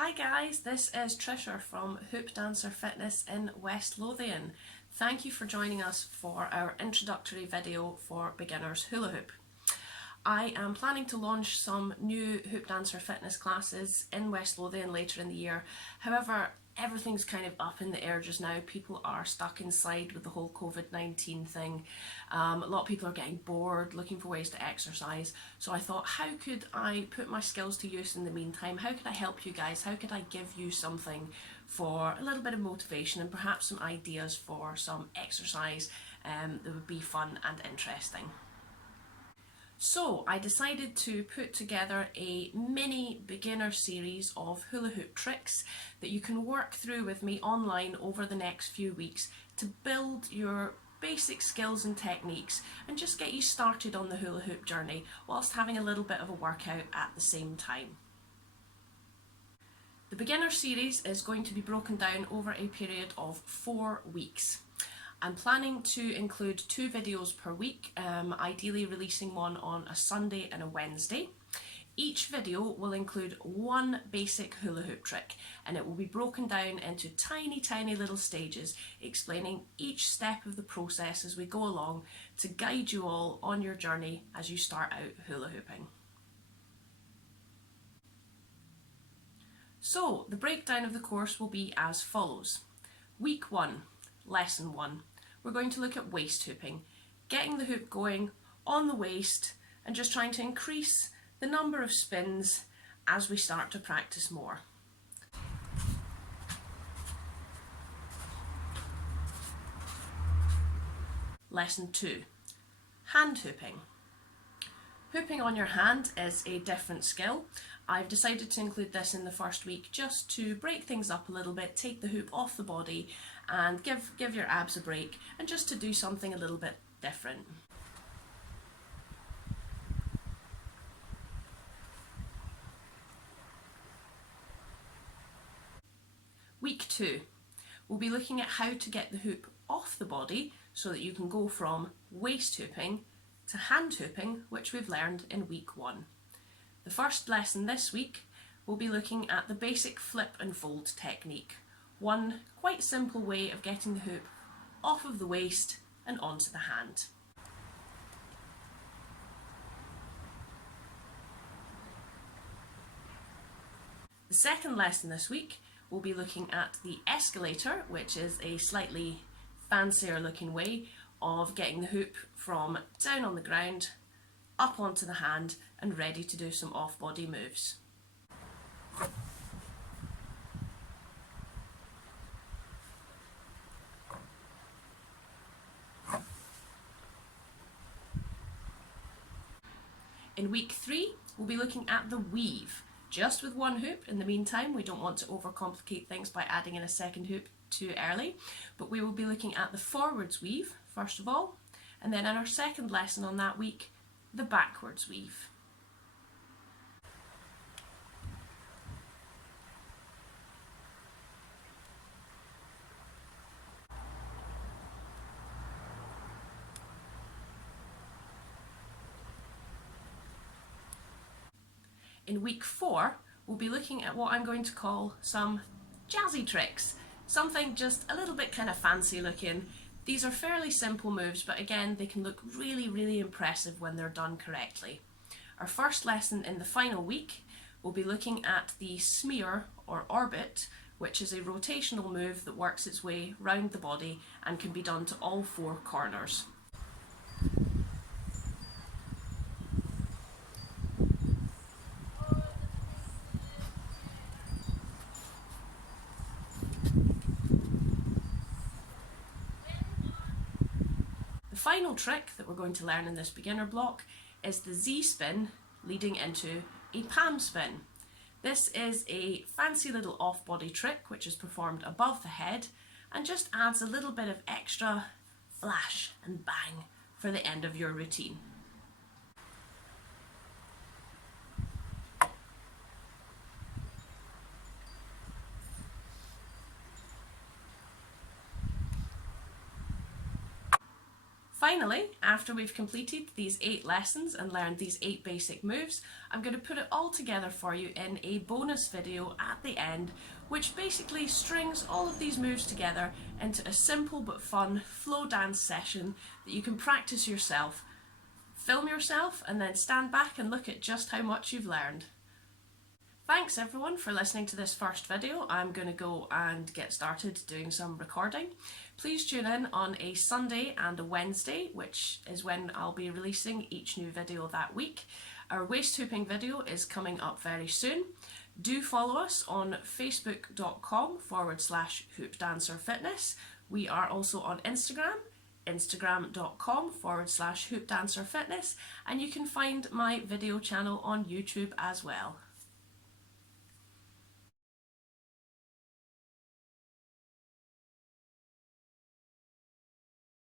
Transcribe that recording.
Hi guys, this is Trisha from HoopDancer Fitness in West Lothian. Thank you for joining us for our introductory video for beginners hula hoop. I am planning to launch some new HoopDancer fitness classes in West Lothian later in the year. However, everything's kind of up in the air just now. People are stuck inside with the whole COVID-19 thing. A lot of people are getting bored, looking for ways to exercise. So I thought, how could I put my skills to use in the meantime? How could I help you guys? How could I give you something for a little bit of motivation and perhaps some ideas for some exercise that would be fun and interesting? So I decided to put together a mini beginner series of hula hoop tricks that you can work through with me online over the next few weeks to build your basic skills and techniques and just get you started on the hula hoop journey whilst having a little bit of a workout at the same time. The beginner series is going to be broken down over a period of 4 weeks. I'm planning to include 2 videos per week, ideally releasing one on a Sunday and a Wednesday. Each video will include one basic hula hoop trick and it will be broken down into tiny little stages, explaining each step of the process as we go along to guide you all on your journey as you start out hula hooping. So the breakdown of the course will be as follows. Week 1. Lesson 1. We're going to look at waist hooping, getting the hoop going on the waist and just trying to increase the number of spins as we start to practice more. Lesson 2. Hand hooping. Hooping on your hand is a different skill. I've decided to include this in the first week just to break things up a little bit, take the hoop off the body and give your abs a break and just to do something a little bit different. Week 2, we'll be looking at how to get the hoop off the body so that you can go from waist hooping to hand hooping, which we've learned in week 1. The first lesson this week will be looking at the basic flip and fold technique. One quite simple way of getting the hoop off of the waist and onto the hand. The second lesson this week will be looking at the escalator, which is a slightly fancier looking way of getting the hoop from down on the ground, up onto the hand and ready to do some off-body moves. In week 3, we'll be looking at the weave, just with one hoop. In the meantime, we don't want to overcomplicate things by adding in a second hoop too early, but we will be looking at the forwards weave first of all, and then in our second lesson on that week, the backwards weave. In week 4, we'll be looking at what I'm going to call some jazzy tricks. Something just a little bit kind of fancy looking. These are fairly simple moves, but again, they can look really impressive when they're done correctly. Our first lesson in the final week, we'll be looking at the smear or orbit, which is a rotational move that works its way round the body and can be done to all 4 corners. The final trick that we're going to learn in this beginner block is the Z spin leading into a palm spin. This is a fancy little off-body trick which is performed above the head and just adds a little bit of extra flash and bang for the end of your routine. Finally, after we've completed these 8 lessons and learned these 8 basic moves, I'm going to put it all together for you in a bonus video at the end, which basically strings all of these moves together into a simple but fun flow dance session that you can practice yourself, film yourself, and then stand back and look at just how much you've learned. Thanks everyone for listening to this first video. I'm going to go and get started doing some recording. Please tune in on a Sunday and a Wednesday, which is when I'll be releasing each new video that week. Our waist hooping video is coming up very soon. Do follow us on facebook.com/HoopDancerFitness. We are also on Instagram, instagram.com/HoopDancerFitness, and you can find my video channel on YouTube as well.